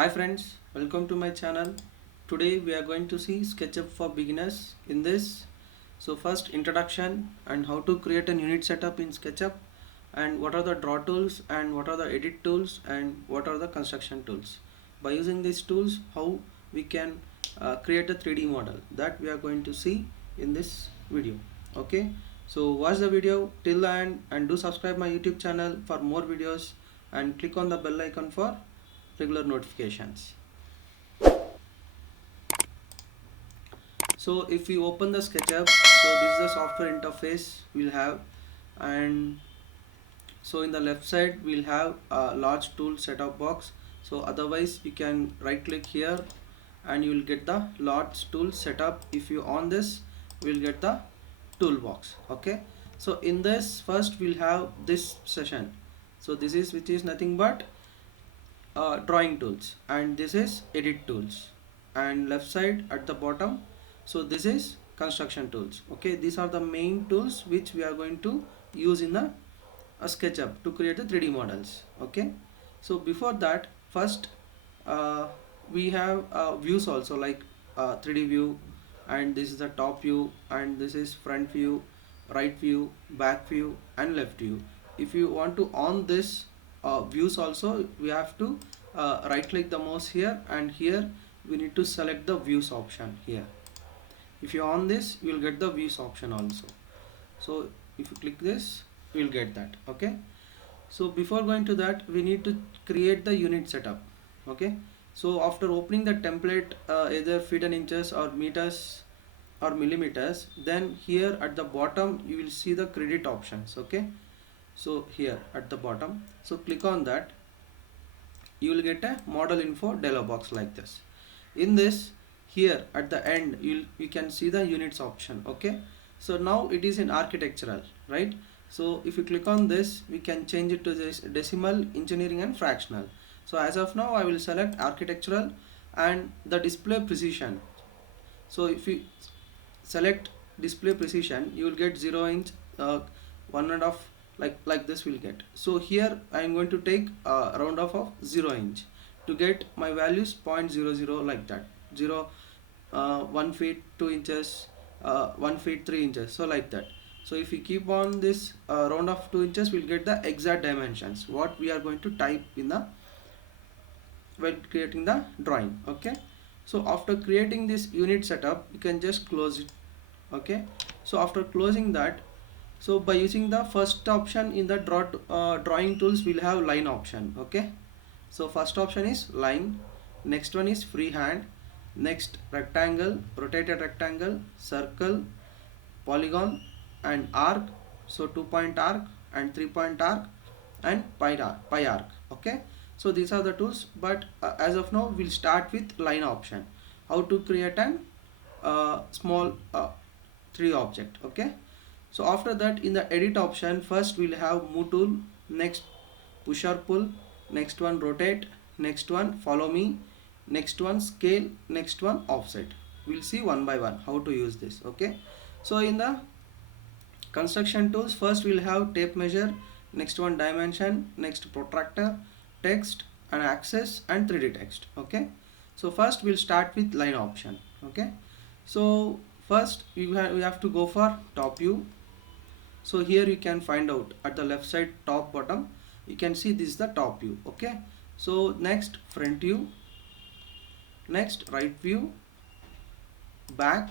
Hi friends, welcome to my channel. Today we are going to see SketchUp for beginners in this. So first introduction and how to create a unit setup in SketchUp, and what are the draw tools and what are the edit tools and what are the construction tools. By using these tools, how we can create a 3D model, that we are going to see in this video. Okay, so watch the video till the end and do subscribe my YouTube channel for more videos and click on the bell icon for regular notifications. So if we open the SketchUp, so this is the software interface we'll have, and so in the left side we'll have a large tool setup box. So otherwise you can right click here and you will get the large tool setup. If you on this, we'll get the toolbox. Okay, so in this first we'll have this session. So this is which is nothing but drawing tools, and this is edit tools, and left side at the bottom, so this is construction tools. Okay, these are the main tools which we are going to use in the SketchUp to create the 3D models. Okay, so before that, first we have views also, like 3D view, and this is the top view, and this is front view, right view, back view, and left view. If you want to on this views also, we have to right click the mouse here, and here we need to select the views option here. If you on this, you will get the views option also. So if you click this, you will get that. Okay, so before going to that, we need to create the unit setup. Okay, so after opening the template, either feet and inches or meters or millimeters, then here at the bottom you will see the credit options. Okay, so here at the bottom, so click on that, you will get a model info dialog box like this. In this, here at the end, you can see the units option. Okay, so now it is in architectural, right? So if you click on this, we can change it to this decimal, engineering, and fractional. So as of now, I will select architectural, and the display precision. So if you select display precision, you will get 0 inch, 1.5, like this will get. So here I am going to take a round off of 0 inch to get my values 0.00, like that. 1 feet 2 inches, 1 feet 3 inches, so like that. So if we keep on this round of 2 inches, we'll get the exact dimensions what we are going to type in the while creating the drawing. Okay, so after creating this unit setup, you can just close it. Okay, so after closing that, so by using the first option in the drawing tools, we'll have line option. Okay, so first option is line, next one is freehand, next rectangle, rotated rectangle, circle, polygon, and arc. So 2-point arc and 3-point arc and pi arc. Okay, so these are the tools, but as of now we'll start with line option, how to create an small 3D object. Okay, so after that, in the edit option, first we'll have move tool, next push or pull, next one rotate, next one follow me, next one scale, next one offset. We'll see one by one how to use this. Okay, so in the construction tools, first we'll have tape measure, next one dimension, next protractor, text and axis, and 3D text. Okay, so first we'll start with line option. Okay, so first we have to go for top view. So here you can find out at the left side top bottom, you can see this is the top view. Okay, so next front view, next right view, back,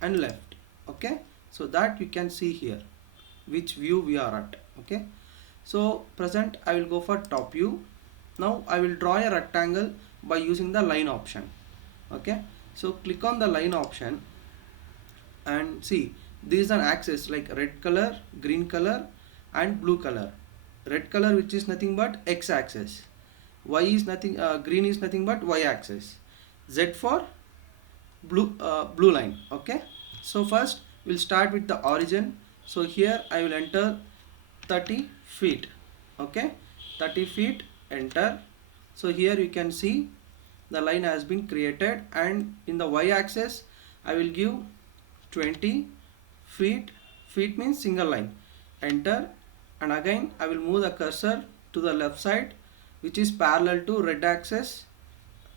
and left. Okay, so that you can see here which view we are at. Okay, so present I will go for top view. Now I will draw a rectangle by using the line option. Okay, so click on the line option and see, this is an axis like red color, green color, and blue color. Red color, which is nothing but x-axis, y is nothing, green is nothing but y-axis, z for blue line. Okay, so first we'll start with the origin. So here I will enter 30 feet. Okay, 30 feet, enter. So here you can see the line has been created, and in the y-axis I will give 20 feet. Feet means single line, enter. And again I will move the cursor to the left side, which is parallel to red axis,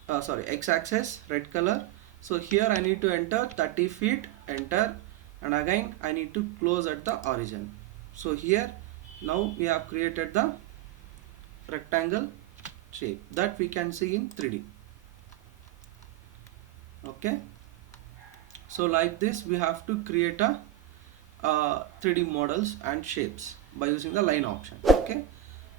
sorry, x-axis red color. So here I need to enter 30 feet, enter, and again I need to close at the origin. So here now we have created the rectangle shape that we can see in 3D. Okay, so like this we have to create a 3D models and shapes by using the line option. Okay,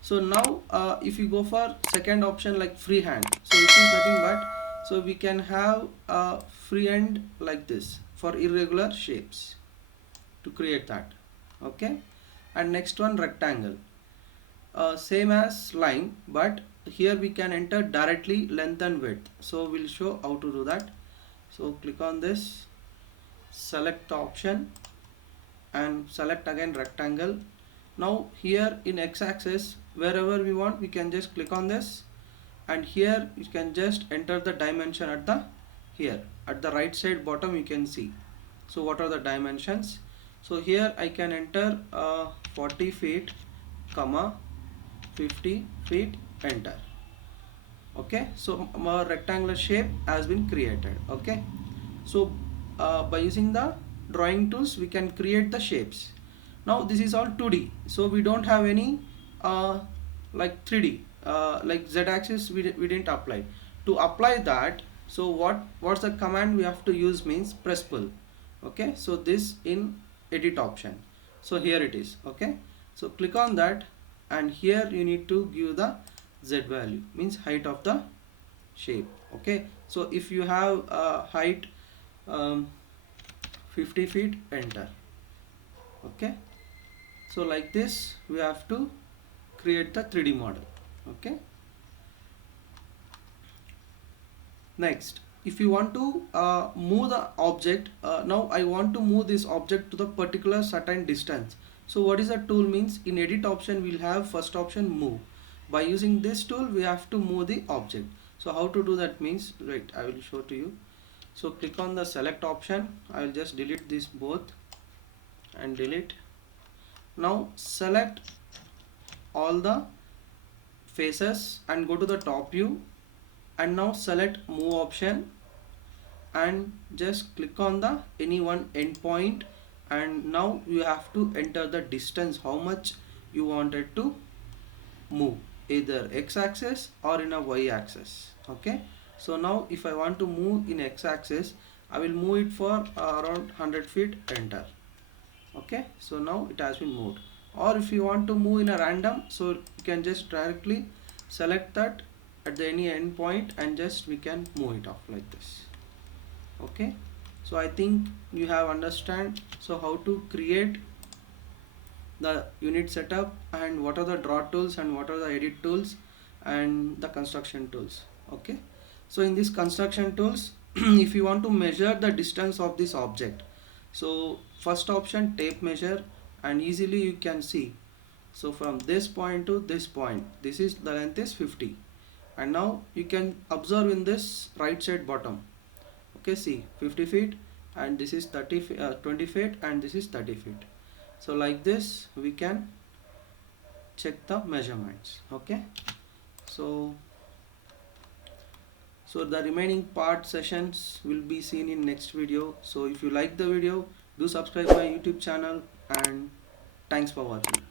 so now if you go for second option like freehand, so it is nothing but, so we can have a freehand like this for irregular shapes to create that. Okay, and next one rectangle, same as line, but here we can enter directly length and width. So we'll show how to do that. So click on this, select the option and select again rectangle. Now here in x-axis, wherever we want, we can just click on this, and here you can just enter the dimension at the here at the right side bottom. You can see, so what are the dimensions. So here I can enter 40 feet comma 50 feet, enter. Okay, so our rectangular shape has been created. Okay, so by using the drawing tools we can create the shapes. Now this is all 2D, so we don't have any like 3D, like z-axis we didn't apply. To apply that, so what's the command we have to use means press pull. Okay, so this in edit option, so here it is. Okay, so click on that, and here you need to give the z value, means height of the shape. Okay, so if you have height 50 feet, enter. Okay, so like this we have to create the 3D model. Okay, next, if you want to move the object, now I want to move this object to the particular certain distance. So what is the tool means, in edit option we'll have first option move. By using this tool we have to move the object. So how to do that means, right, I will show to you. So click on the select option, I will just delete this both and delete. Now select all the faces and go to the top view, and now select move option and just click on the any one endpoint, and now you have to enter the distance, how much you wanted to move, either x-axis or in a y-axis. Okay, so now if I want to move in x-axis, I will move it for around 100 feet, enter. Okay, so now it has been moved. Or if you want to move in a random, so you can just directly select that at the any endpoint and just we can move it off like this. Okay, so I think you have understand so how to create the unit setup and what are the draw tools and what are the edit tools and the construction tools. Okay, so in this construction tools if you want to measure the distance of this object, so first option tape measure, and easily you can see, so from this point to this point, this is the length is 50, and now you can observe in this right side bottom. Okay, see 50 feet, and this is 20 feet, and this is 30 feet. So like this we can check the measurements. Okay, so the remaining part sessions will be seen in next video. So if you like the video, do subscribe my YouTube channel, and thanks for watching.